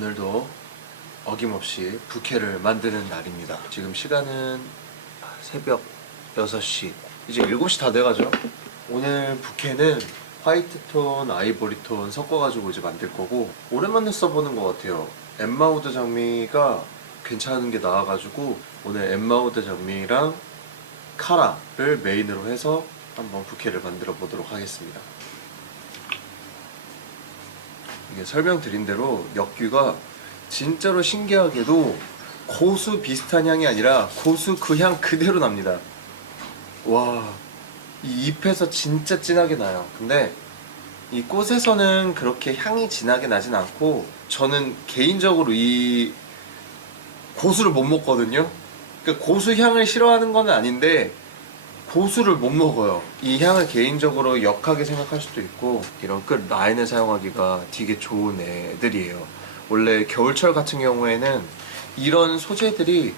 오늘도 어김없이 부케를 만드는 날입니다. 지금 시간은 새벽 6시, 이제 7시 다 돼가죠. 오늘 부케는 화이트톤, 아이보리톤 섞어가지고 이제 만들 거고, 오랜만에 써보는 것 같아요. 엠마우드 장미가 괜찮은 게 나와가지고 오늘 엠마우드 장미랑 카라를 메인으로 해서 한번 부케를 만들어 보도록 하겠습니다. 이게 설명드린 대로 엽귀가 진짜로 신기하게도 고수 비슷한 향이 아니라 고수 그 향 그대로 납니다. 와, 이 잎에서 진짜 진하게 나요. 근데 이 꽃에서는 그렇게 향이 진하게 나진 않고, 저는 개인적으로 이 고수를 못 먹거든요. 그러니까 고수 향을 싫어하는 건 아닌데 고수를 못 먹어요. 이 향을 개인적으로 역하게 생각할 수도 있고, 이런 끝 라인을 사용하기가 되게 좋은 애들이에요. 원래 겨울철 같은 경우에는 이런 소재들이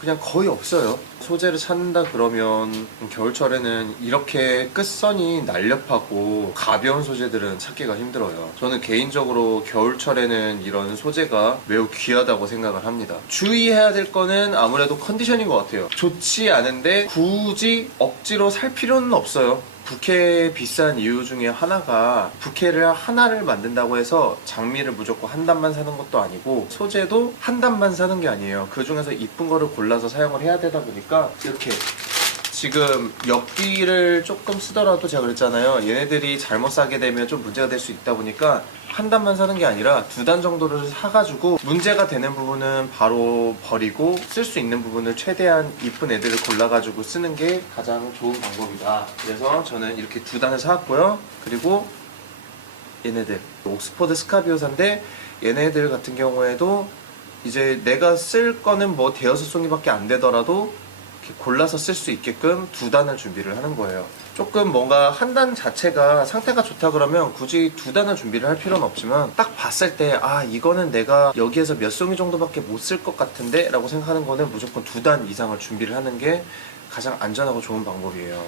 그냥 거의 없어요. 소재를 찾는다 그러면 겨울철에는 이렇게 끝선이 날렵하고 가벼운 소재들은 찾기가 힘들어요. 저는 개인적으로 겨울철에는 이런 소재가 매우 귀하다고 생각을 합니다. 주의해야 될 거는 아무래도 컨디션인 것 같아요. 좋지 않은데 굳이 억지로 살 필요는 없어요. 부케 비싼 이유 중에 하나가, 부케를 하나를 만든다고 해서 장미를 무조건 한 단만 사는 것도 아니고 소재도 한 단만 사는 게 아니에요. 그 중에서 이쁜 거를 골라서 사용을 해야 되다 보니까, 이렇게 지금 엽기를 조금 쓰더라도 제가 그랬잖아요. 얘네들이 잘못 사게 되면 좀 문제가 될 수 있다 보니까 한 단만 사는 게 아니라 2단 정도를 사가지고 문제가 되는 부분은 바로 버리고 쓸 수 있는 부분을 최대한 이쁜 애들을 골라가지고 쓰는 게 가장 좋은 방법이다. 그래서 저는 이렇게 2단을 사왔고요. 그리고 얘네들 옥스퍼드 스카비오사인데, 얘네들 같은 경우에도 이제 내가 쓸 거는 뭐 대여섯 송이밖에 안 되더라도 이렇게 골라서 쓸 수 있게끔 2단을 준비를 하는 거예요. 조금 뭔가 한 단 자체가 상태가 좋다 그러면 굳이 2단을 준비를 할 필요는 없지만, 딱 봤을 때 이거는 내가 여기에서 몇 송이 정도밖에 못 쓸 것 같은데 라고 생각하는 거는 무조건 2단 이상을 준비를 하는 게 가장 안전하고 좋은 방법이에요.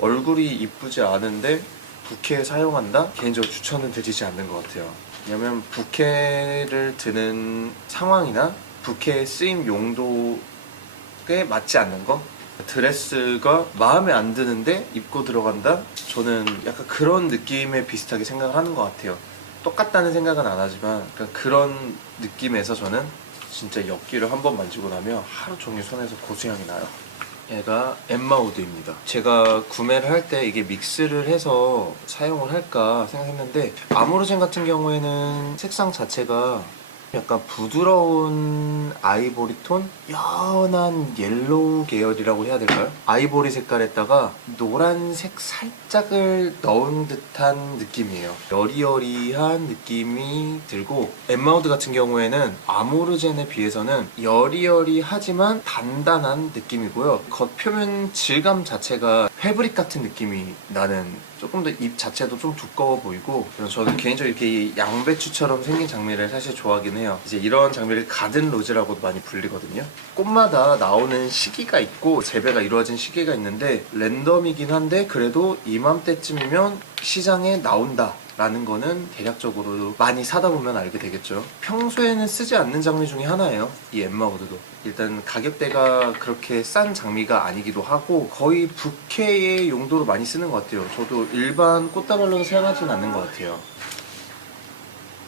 얼굴이 이쁘지 않은데 부케 사용한다? 개인적으로 추천은 드리지 않는 것 같아요. 왜냐면 부케를 드는 상황이나 부케 쓰임 용도에 맞지 않는 거, 드레스가 마음에 안 드는데 입고 들어간다? 저는 약간 그런 느낌에 비슷하게 생각을 하는 것 같아요. 똑같다는 생각은 안 하지만 그런 느낌에서 저는 진짜 엽기를 한번 만지고 나면 하루 종일 손에서 고수향이 나요. 얘가 엠마우드입니다. 제가 구매를 할 때 이게 믹스를 해서 사용을 할까 생각했는데, 아모르젠 같은 경우에는 색상 자체가 약간 부드러운 아이보리톤? 연한 옐로우 계열이라고 해야 될까요? 아이보리 색깔에다가 노란색 살짝을 넣은 듯한 느낌이에요. 여리여리한 느낌이 들고, 엠마우드 같은 경우에는 아모르젠에 비해서는 여리여리하지만 단단한 느낌이고요. 겉표면 질감 자체가 패브릭 같은 느낌이 나는, 조금 더 잎 자체도 좀 두꺼워 보이고, 저는 개인적으로 이렇게 양배추처럼 생긴 장미를 사실 좋아하긴 해요. 이제 이런 장미를 가든 로즈라고도 많이 불리거든요. 꽃마다 나오는 시기가 있고 재배가 이루어진 시기가 있는데, 랜덤이긴 한데 그래도 이맘때쯤이면 시장에 나온다 라는 거는 대략적으로 많이 사다 보면 알게 되겠죠. 평소에는 쓰지 않는 장미 중에 하나예요, 이 엠마우드도. 일단 가격대가 그렇게 싼 장미가 아니기도 하고 거의 부케의 용도로 많이 쓰는 것 같아요. 저도 일반 꽃다발로는 사용하지는 않는 것 같아요.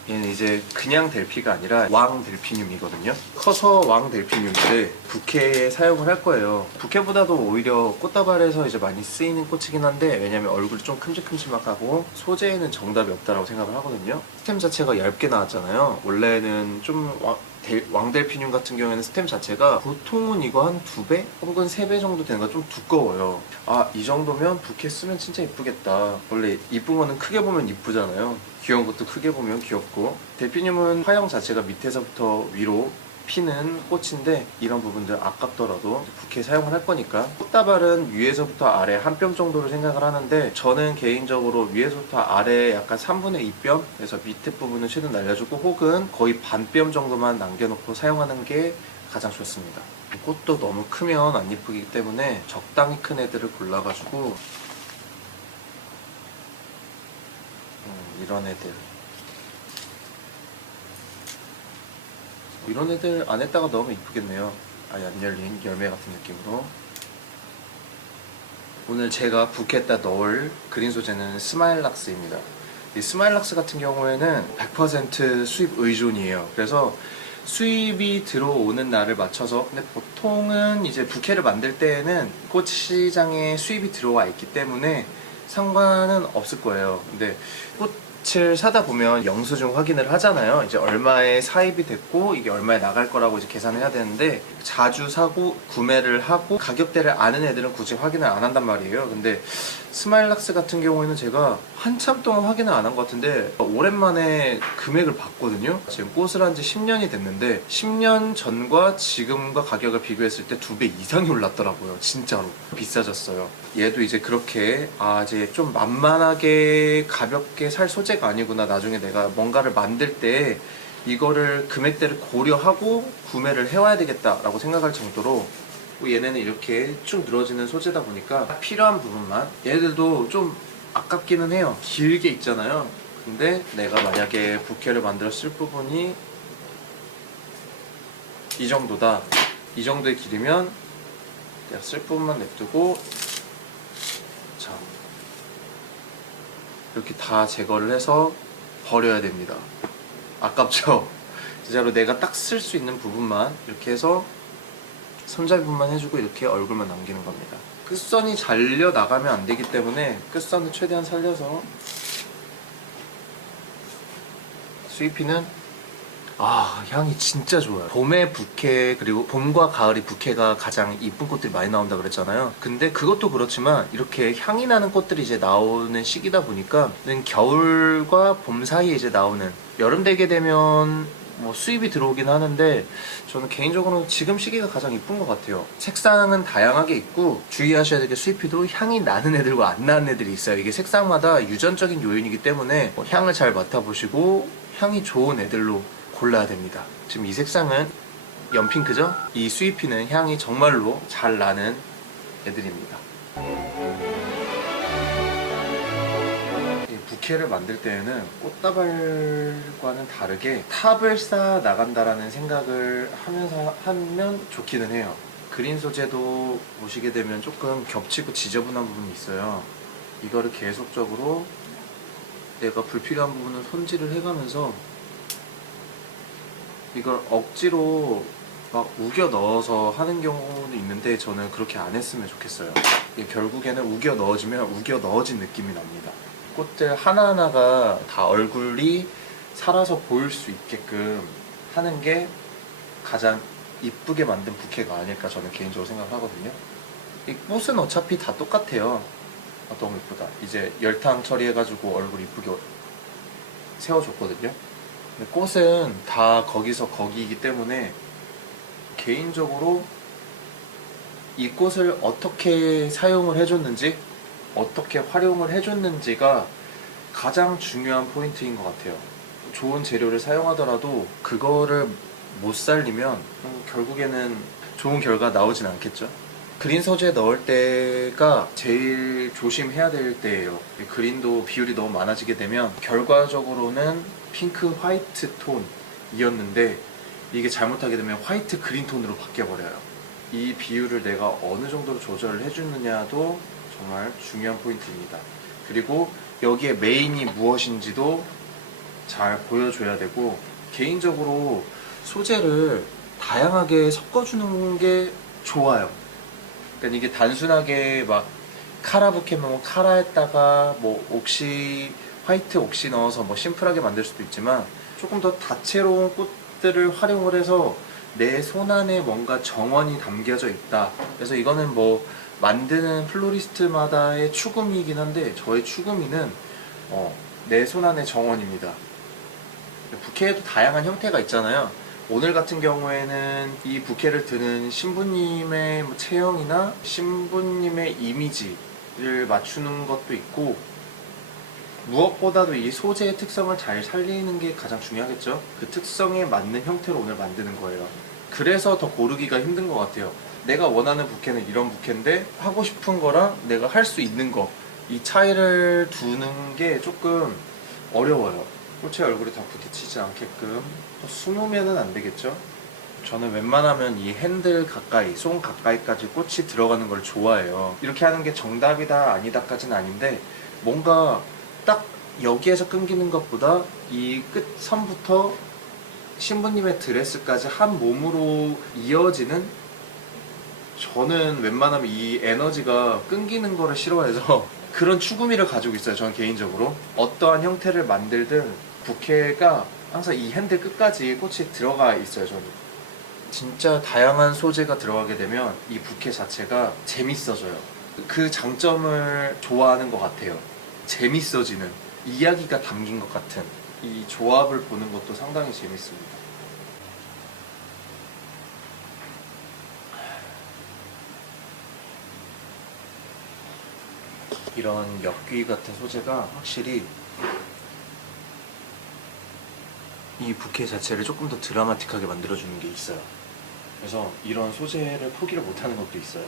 얘는 이제 그냥 델피가 아니라 왕 델피늄이거든요. 커서 왕 델피늄인데 부케에 사용을 할 거예요. 부케보다도 오히려 꽃다발에서 이제 많이 쓰이는 꽃이긴 한데, 왜냐면 얼굴이 좀 큼직큼직하고 소재에는 정답이 없다라고 생각을 하거든요. 스템 자체가 얇게 나왔잖아요. 원래는 좀 왕델피늄 같은 경우에는 스템 자체가 보통은 이거 한 2배 혹은 3배 정도 되는 거 좀 두꺼워요. 이 정도면 부케 쓰면 진짜 이쁘겠다. 원래 이쁜 거는 크게 보면 이쁘잖아요. 귀여운 것도 크게 보면 귀엽고. 델피늄은 화형 자체가 밑에서부터 위로 피는 꽃인데, 이런 부분들 아깝더라도 부케 사용을 할 거니까. 꽃다발은 위에서부터 아래 한 뼘 정도를 생각을 하는데, 저는 개인적으로 위에서부터 아래 약간 3분의 2뼘, 그래서 밑에 부분은 최대한 날려주고 혹은 거의 반 뼘 정도만 남겨놓고 사용하는 게 가장 좋습니다. 꽃도 너무 크면 안 이쁘기 때문에 적당히 큰 애들을 골라가지고 이런 애들 이런 애들 안에다가 넣으면 이쁘겠네요. 아예 안 열린 열매 같은 느낌으로. 오늘 제가 부케에다 넣을 그린 소재는 스마일락스입니다. 이 스마일락스 같은 경우에는 100% 수입 의존이에요. 그래서 수입이 들어오는 날을 맞춰서, 근데 보통은 이제 부케를 만들 때에는 꽃 시장에 수입이 들어와 있기 때문에 상관은 없을 거예요. 근데 꽃을 사다 보면 영수증 확인을 하잖아요. 이제 얼마에 사입이 됐고 이게 얼마에 나갈 거라고 이제 계산을 해야 되는데, 자주 사고 구매를 하고 가격대를 아는 애들은 굳이 확인을 안 한단 말이에요. 근데 스마일락스 같은 경우에는 제가 한참 동안 확인을 안 한 것 같은데 오랜만에 금액을 봤거든요. 지금 꽃을 한 지 10년이 됐는데 10년 전과 지금과 가격을 비교했을 때 2배 이상이 올랐더라고요. 진짜로 비싸졌어요. 얘도 이제 그렇게 이제 좀 만만하게 가볍게 살 소재가 아니구나, 나중에 내가 뭔가를 만들 때 이거를 금액대를 고려하고 구매를 해와야 되겠다라고 생각할 정도로, 얘네는 이렇게 쭉 늘어지는 소재다 보니까 필요한 부분만, 얘들도 좀 아깝기는 해요. 길게 있잖아요. 근데 내가 만약에 부케를 만들어 쓸 부분이 이 정도다, 이 정도의 길이면 내가 쓸 부분만 냅두고, 자, 이렇게 다 제거를 해서 버려야 됩니다. 아깝죠? 진짜로 내가 딱 쓸 수 있는 부분만 이렇게 해서 손잡이분만 해주고 이렇게 얼굴만 남기는 겁니다. 끝선이 잘려 나가면 안 되기 때문에 끝선을 최대한 살려서. 스위피는 향이 진짜 좋아요. 봄에 부케, 그리고 봄과 가을이 부케가 가장 이쁜 꽃들이 많이 나온다 그랬잖아요. 근데 그것도 그렇지만 이렇게 향이 나는 꽃들이 이제 나오는 시기다 보니까 겨울과 봄 사이에 이제 나오는, 여름 되게 되면 뭐 수입이 들어오긴 하는데 저는 개인적으로 지금 시기가 가장 이쁜 것 같아요. 색상은 다양하게 있고 주의하셔야 될 게, 스위피도 향이 나는 애들과 안 나는 애들이 있어요. 이게 색상마다 유전적인 요인이기 때문에 향을 잘 맡아보시고 향이 좋은 애들로 골라야 됩니다. 지금 이 색상은 연핑크죠? 이 스위피는 향이 정말로 잘 나는 애들입니다. 이 부케를 만들 때에는 꽃다발과는 다르게 탑을 쌓아 나간다라는 생각을 하면서 하면 좋기는 해요. 그린 소재도 보시게 되면 조금 겹치고 지저분한 부분이 있어요. 이거를 계속적으로 내가 불필요한 부분을 손질을 해가면서 이걸 억지로 막 우겨 넣어서 하는 경우도 있는데 저는 그렇게 안 했으면 좋겠어요. 결국에는 우겨 넣어지면 우겨 넣어진 느낌이 납니다. 꽃들 하나하나가 다 얼굴이 살아서 보일 수 있게끔 하는 게 가장 이쁘게 만든 부케가 아닐까 저는 개인적으로 생각하거든요. 이 꽃은 어차피 다 똑같아요. 너무 이쁘다. 이제 열탕 처리해가지고 얼굴 이쁘게 세워줬거든요. 근데 꽃은 다 거기서 거기이기 때문에 개인적으로 이 꽃을 어떻게 사용을 해줬는지, 어떻게 활용을 해줬는지가 가장 중요한 포인트인 것 같아요. 좋은 재료를 사용하더라도 그거를 못 살리면 결국에는 좋은 결과 나오진 않겠죠. 그린 소재 넣을 때가 제일 조심해야 될 때예요. 그린도 비율이 너무 많아지게 되면 결과적으로는 핑크 화이트 톤이었는데 이게 잘못하게 되면 화이트 그린 톤으로 바뀌어버려요. 이 비율을 내가 어느 정도로 조절을 해주느냐도 정말 중요한 포인트입니다. 그리고 여기에 메인이 무엇인지도 잘 보여줘야 되고, 개인적으로 소재를 다양하게 섞어주는 게 좋아요. 그러니까 이게 단순하게 막 카라 부케면 카라에다가 뭐 옥시, 화이트 옥시 넣어서 뭐 심플하게 만들 수도 있지만, 조금 더 다채로운 꽃들을 활용을 해서 내 손안에 뭔가 정원이 담겨져 있다. 그래서 이거는 뭐 만드는 플로리스트마다의 추구미이긴 한데 저의 추구미는 내 손안의 정원입니다. 부케에도 다양한 형태가 있잖아요. 오늘 같은 경우에는 이 부케를 드는 신부님의 체형이나 신부님의 이미지를 맞추는 것도 있고, 무엇보다도 이 소재의 특성을 잘 살리는 게 가장 중요하겠죠. 그 특성에 맞는 형태로 오늘 만드는 거예요. 그래서 더 고르기가 힘든 것 같아요. 내가 원하는 부케는 이런 부케인데 하고 싶은 거랑 내가 할 수 있는 거, 이 차이를 두는 게 조금 어려워요. 꽃의 얼굴에 다 부딪히지 않게끔. 또 숨으면은 안 되겠죠. 저는 웬만하면 이 핸들 가까이, 송 가까이까지 꽃이 들어가는 걸 좋아해요. 이렇게 하는 게 정답이다 아니다까지는 아닌데 뭔가 딱 여기에서 끊기는 것보다 이 끝 선부터 신부님의 드레스까지 한 몸으로 이어지는, 저는 웬만하면 이 에너지가 끊기는 거를 싫어해서 그런 추구미를 가지고 있어요. 저는 개인적으로 어떠한 형태를 만들든 부케가 항상 이 핸들 끝까지 꽃이 들어가 있어요. 저는 진짜 다양한 소재가 들어가게 되면 이 부케 자체가 재밌어져요. 그 장점을 좋아하는 것 같아요. 재밌어지는, 이야기가 담긴 것 같은 이 조합을 보는 것도 상당히 재밌습니다. 이런 엽귀 같은 소재가 확실히 이 부케 자체를 조금 더 드라마틱하게 만들어주는 게 있어요. 그래서 이런 소재를 포기를 못하는 것도 있어요.